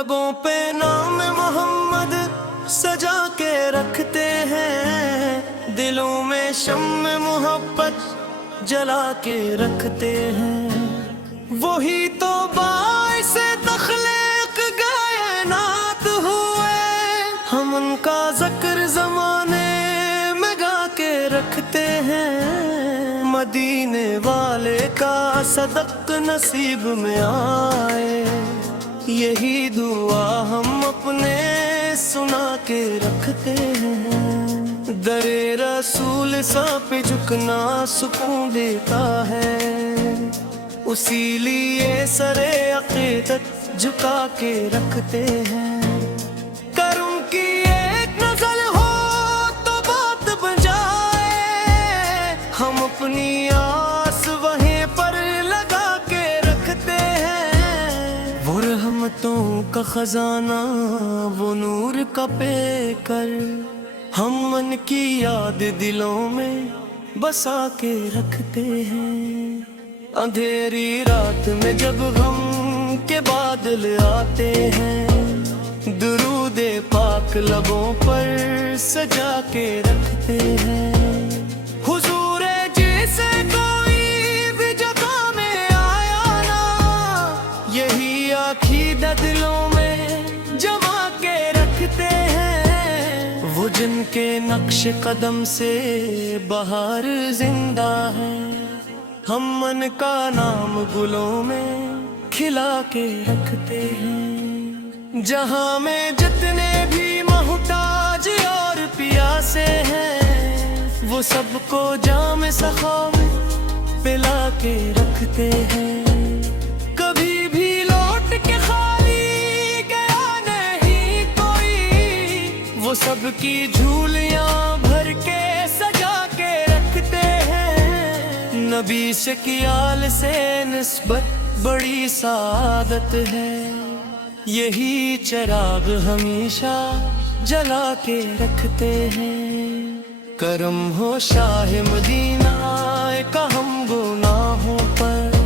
لبوں پہ نام محمد سجا کے رکھتے ہیں، دلوں میں شمع محبت جلا کے رکھتے ہیں، وہی تو باعث تخلیق کائنات ہوئے، ہم ان کا ذکر زمانے میں گا کے رکھتے ہیں، مدینے والے کا صدق نصیب میں آئے، یہی دعا ہم اپنے سنا کے رکھتے ہیں، در رسول سا پہ جھکنا سکون دیتا ہے، اسی لیے سر عقیدت جھکا کے رکھتے ہیں، کرم کی ایک نظر ہو تو بات بن جائے، ہم اپنی آس وہیں پر لگا کے رکھتے ہیں، وہ رحمتوں کا خزانہ وہ نور کا پے کر، ہم ان کی یاد دلوں میں بسا کے رکھتے ہیں، اندھیری رات میں جب غم کے بادل آتے ہیں، درود پاک لبوں پر سجا کے رکھتے ہیں، حضور جیسے کوئی بھی جگہ میں آیا نا، یہی عقیدہ دلوں میں جما کے رکھتے ہیں، وہ جن کے نقش قدم سے بہار زندہ ہے، ہم ان کا نام گلوں میں کھلا کے رکھتے ہیں، جہاں میں جتنے بھی محتاج اور پیاسے ہیں، وہ سب کو جام سخا میں پلا کے رکھتے ہیں، کبھی بھی لوٹ کے خالی گیا نہیں کوئی، وہ سب کی جھولیاں بھر کے سجا کے رکھتے ہیں، نبی سے کیال سے نسبت بڑی سعادت ہے، یہی چراغ ہمیشہ جلا کے رکھتے ہیں، کرم ہو شاہ مدینہ کا ہم گناہوں پر،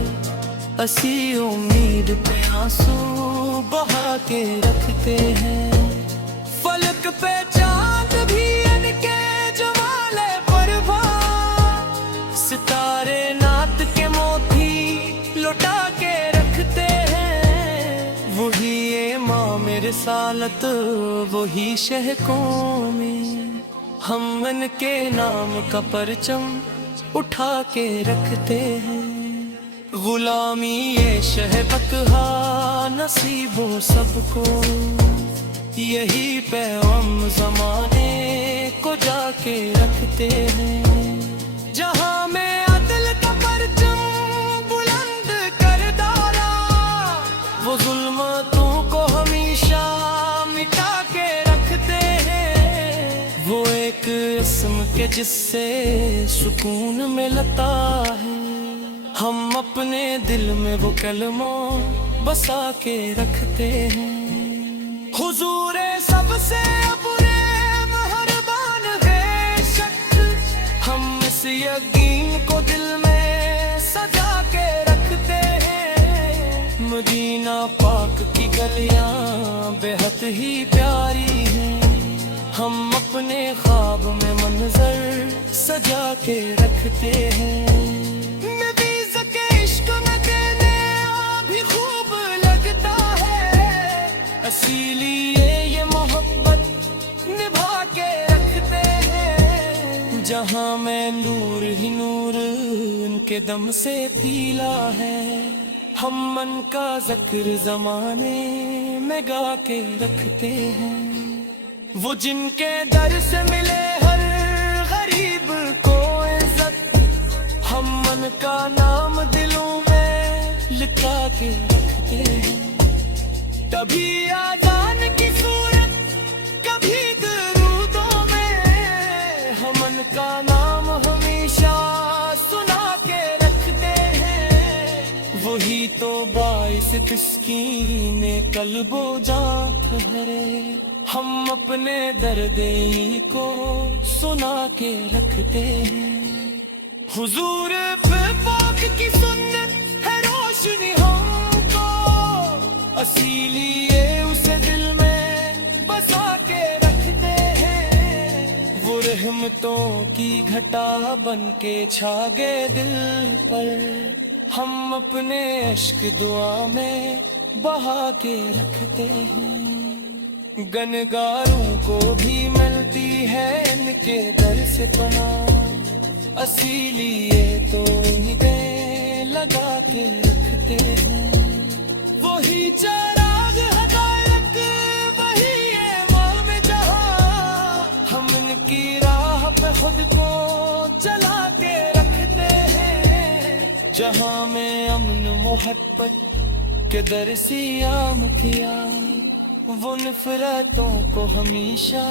اسی امید پہ آنسو بہا کے رکھتے ہیں، فلک پہ چاند بھی ان کے جمال پرواز، ستارے نعت کے موتی لٹا کے رکھتے ہیں، وہی امام رسالت وہی شہ قومی، ہم ان کے نام کا پرچم اٹھا کے رکھتے ہیں، غلامی یہ شہ بقا نصیب ہو سب کو، یہی پیغام زمانے کو جا کے رکھتے ہیں، جہاں میں عدل کا پرچم بلند کر ڈالا، وہ ظلمتوں کو ہمیشہ مٹا کے رکھتے ہیں، وہ ایک اسم کے جس سے سکون ملتا ہے، ہم اپنے دل میں وہ کلمہ بسا کے رکھتے ہیں، حضور سب سے برے مہربان ہے شک، ہم اس یقین کو دل میں سجا کے رکھتے ہیں، مدینہ پاک کی گلیاں بے حد ہی پیاری ہیں، ہم اپنے خواب میں منظر سجا کے رکھتے ہیں، نبیز کے عشق میں دینے بھی خوب لگتا ہے، اسی لیے یہ محبت نبھا کے رکھتے ہیں، جہاں میں نور ہی نور ان کے دم سے پھیلا ہے، ہم ان کا ذکر زمانے میں گا کے رکھتے ہیں، وہ جن کے در سے ملے ہر غریب کو عزت، ہم ان کا نام دلوں میں لکھا کے رکھتے ہیں، کبھی آذان کی صورت کبھی درودوں میں، ہم ان کا نام ہمیشہ سنا کے رکھتے ہیں، وہی تو باعث تسکین قلب و جان ٹھہرے، ہم اپنے درد ہی کو سنا کے رکھتے ہیں، حضور پاک کی سنت ہے روشنی ہم کو، اسی لیے اسے रहमतों की घटा बन के छा गए दिल पर, हम अपने इश्क दुआ में बहा के रखते हैं। गनगारों को भी मिलती है इनके दर से पनाह, इसीलिए तो इन्हें लगा के रखते हैं। वही चिराग हदायत, वही इमाम जहां, हम इनकी राह पे खुद को चला के रखते हैं। जहां में अमन मोहब्बत के दर सियाम किया, वो नफरतों को हमेशा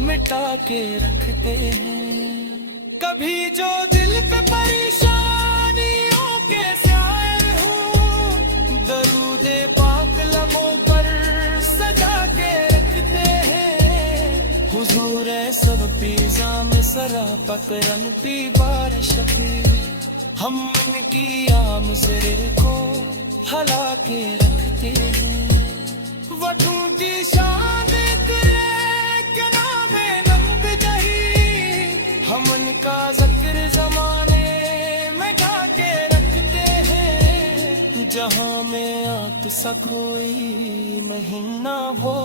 मिटा के रखते हैं। कभी जो दिल पे परेशानियों के साए हूँ, दरूदे पाक लबों पर सजा के रखते हैं। हुजूर सब पीजा में सरापा करम पी बारिश के, हम इनकी आम ज़रीर को हला के रखते हैं। वधू की शान करे के नामे नब जही, हम उनका ज़िक्र ज़माने में गा के रखते हैं। जहाँ में आत सा कोई महीना हो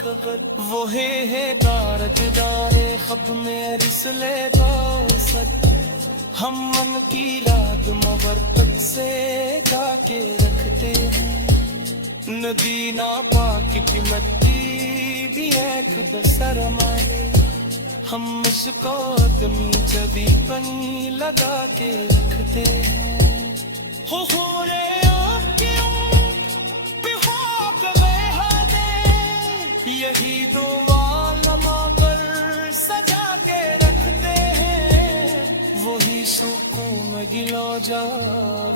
खबर, वो है दारत दारे खब में रिसले दोसत, हम मन की राग मबरकत से गा के रखते हैं। नदी ना पाक की मट्टी भी एक बसरमाए, हम उसको आदमी जबी पनी लगा के रखते हैं। हो रे आपके बिहाक बेहदे, यही दुआ लमा पर सजा के रखते हैं। वही सुकून में गिलो जा,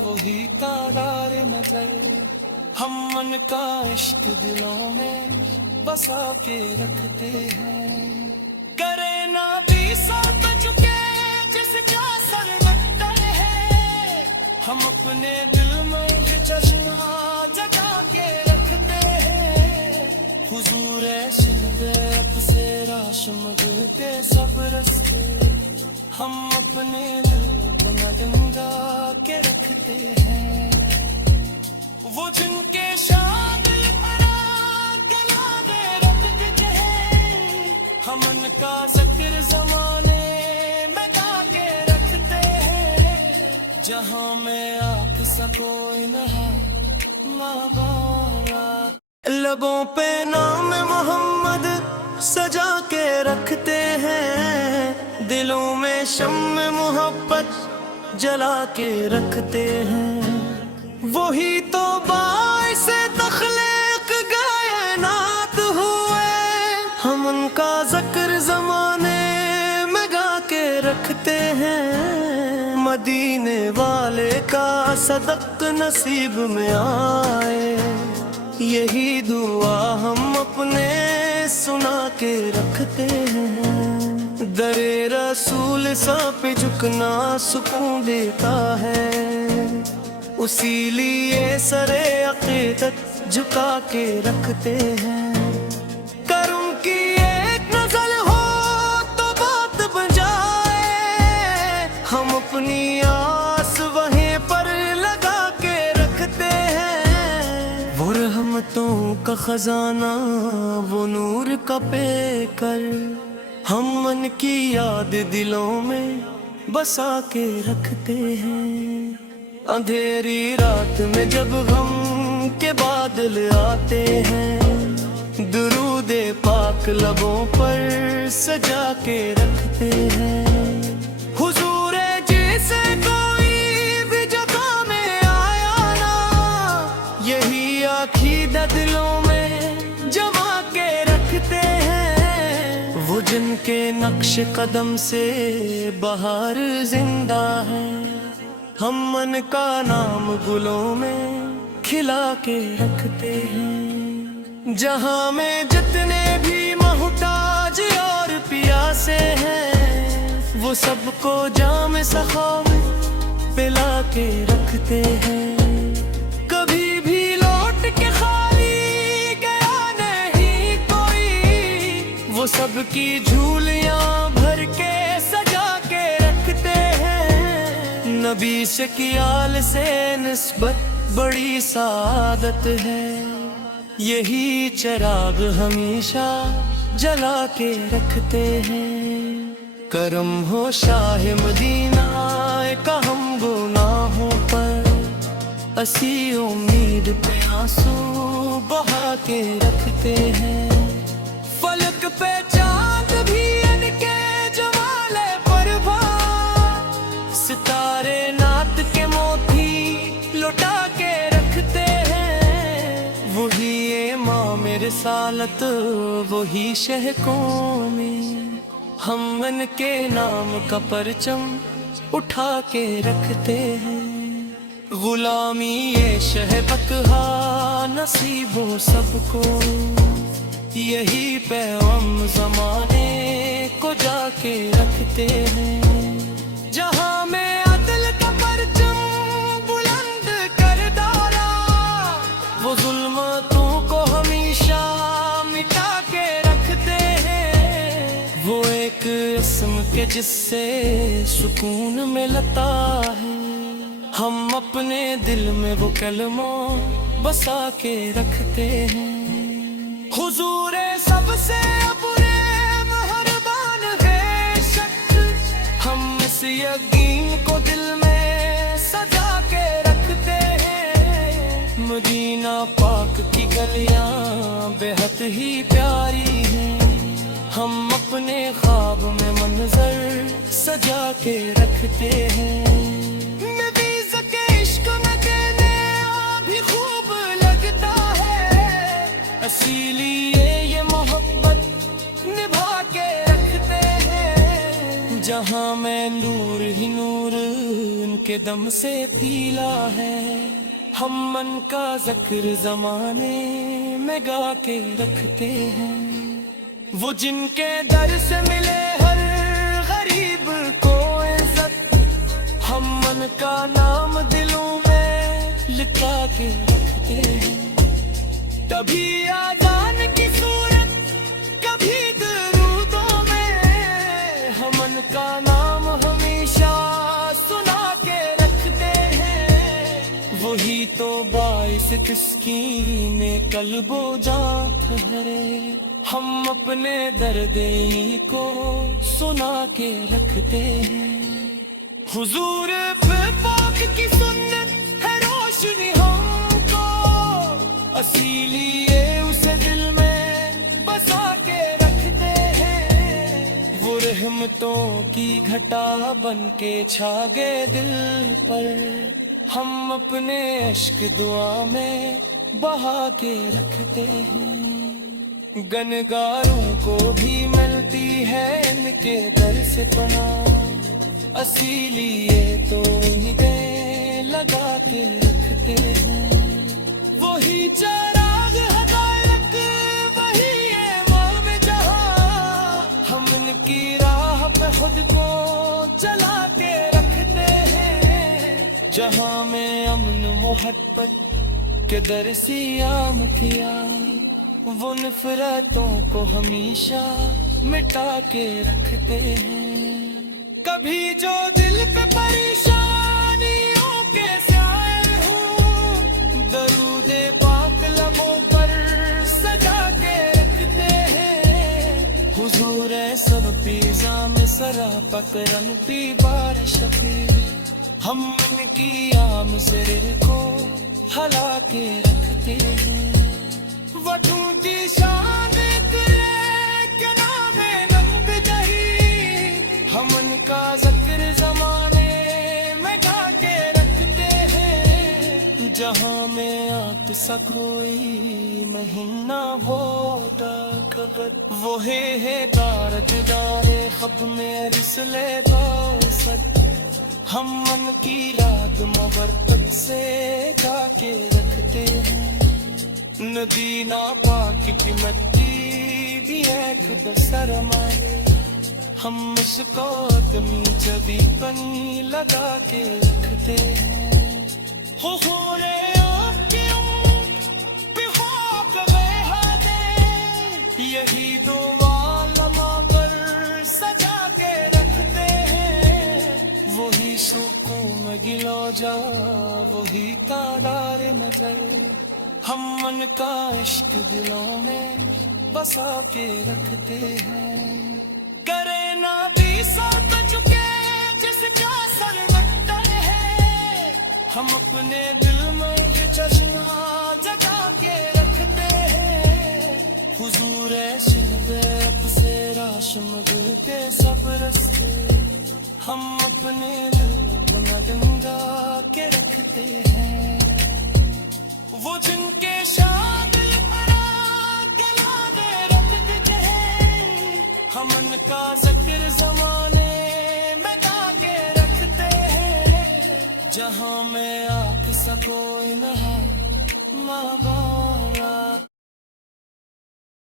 वही तादार नजर, हम मन का इश्क दिलों में बसा के रखते हैं। करे ना भी साथ चुके जिसका सर नक्कर है, हम अपने दिल में ये चश्मा जगा के रखते हैं। हुजूर शिद्दत से राशम के सब रस्ते, हम अपने दिल को नगंगा के रखते हैं। वो जिनके शादिल परा गला दे रखते हैं, हम उनका ज़िक्र ज़माने में गा के रखते हैं। जहाँ में आँख सा कोई नहा माबारा, लबों पे नाम मोहम्मद सजा के रखते हैं। दिलों में शम्म मोहब्बत जला के रखते हैं। वही तो बाइस तख्लीक कायनात हुए, हम उनका ज़िक्र ज़माने में गा के रखते हैं। मदीने वाले का सदक नसीब में आए, यही दुआ हम अपने सुना के रखते हैं। दरे रसूल सा पे झुकना सुकून देता है, उसी लिए सरे अक़ीदत झुका के रखते हैं। करम की एक नज़र हो तो बात बन जाए, हम अपनी आस वहीं पर लगा के रखते हैं। वो रहमतों का खजाना, वो नूर का पेकर, हम मन की याद दिलों में बसा के रखते हैं। अंधेरी रात में जब गम के बादल आते हैं, दुरूदे पाक लबों पर सजा के रखते हैं। हुजूरे जिसे कोई भी जगह में आया ना, यही अकीदा दिलों में जमा के रखते हैं। वो जिनके नक्श कदम से बहार जिंदा है, हम मन का नाम गुलों में खिला के रखते हैं। जहाँ में जितने भी मोहताज और प्यासे हैं, वो सबको जाम सखा में पिला के रखते हैं। कभी भी लौट के खाली गया नहीं कोई, वो सबकी झूलियाँ भर नबी से कियाल से निस्बत बड़ी सादत है, यही चिराग हमेशा जला के रखते हैं। करम हो शाह मदीना का हम गुनाहों पर, असी उम्मीद पे आंसू बहा के रखते हैं। फलक पे चांद भी इनके जमाले परवा, सितारे नात के मोती लुटा के रखते हैं। वही इमाम रिसालत वही शहकों में, हम इनके नाम का परचम उठा के रखते हैं। गुलामी ये शहबकहा नसीबों सबको, यही पैगाम ज़माने को जाके रखते हैं। जहाँ में अदल का परचम बुलंद कर डाला, वो जुल्मतों को हमेशा मिटा के रखते हैं। वो एक इस्म के जिससे सुकून मिलता है, हम अपने दिल में वो कलमा बसा के रखते हैं। हुजूर सबसे बुरे मेहरबान है शख्स, हम इस यकीन को दिल में सजा के रखते हैं। मदीना पाक की गलियां बेहद ही प्यारी हैं, हम अपने ख्वाब में मंजर सजा के रखते हैं। नबीज़ के इश्क में देने भी खूब लगता है, इसीलिए ये मोहब्बत निभा के रखते हैं। जहाँ मैं नूर ही नूर उनके दम से पीला है, हम मन का ज़िक्र ज़माने में गा के रखते हैं। वो जिनके दर से मिले हर गरीब को इज्जत, हम मन का नाम दिलों में लिखा के रखते हैं। कभी आजान की सूरत कभी दरूदों में, हम मन का नाम हमेशा सुना के रखते हैं। वही तो बाइस तस्कीने कल्बो जां ठहरे, हम अपने दर्द ही को सुना के रखते हैं। हुजूर पाक की सुन्नत है रोशनी हमको, इसीलिए उसे दिल में बसा के रखते हैं। वो रहमतों की घटा बन के छा गए दिल पर, हम अपने इश्क दुआ में बहा के रखते हैं। गनगारों को भी मिलती है इनके दर से पनाह, इसीलिए तो इन्हें लगा के रखते हैं। वही चिराग हदायत वही इमाम जहां, हम इनकी राह पे खुद को चला के रखते हैं। जहां में अमन मोहब्बत के दर सियाम किया, वो नफरतों को हमेशा मिटा के रखते हैं। कभी जो दिल पे परेशानियों के साए हूँ, दरूदे पाक लबों पर सजा के रखते हैं। हुजूर सब पीजा में सरा पकरन पी बार शफी, हम इनकी आम से को हला के रखते हैं। वधू की शान के नामे नब दही, हम उनका ज़िक्र ज़माने में गा के रखते हैं। जहाँ में आत सा कोई महीना होता खबर, वो है दारद दारे खब में रिसले दासत, हम मन की राग मोहब्बत से गा के रखते हैं। नदीना पाक की मट्टी भी एक सरमाए, हम उसको आदमी जबी पनी लगा के रखते हैं। हो रे आपके पे खाक बेहदे, यही दुआ लम्हा पर सजा के रखते हैं। वही सुकून गिलो जा वही तादार नजर, हम मन का इश्क दिलों में बसा के रखते हैं। करे ना भी साथ चुके जिसका सरवत्तर है, हम अपने दिल में ये चश्मा जगा के रखते हैं। हुजूर शिब से राशमग के सब रस्ते हम अपने दिल में गंगा के रखते हैं। वो जिनके शामिल हम उनका जिक्र जमाने में गा के रखते हैं। जहाँ में आँख सा कोई नहा माँ बाला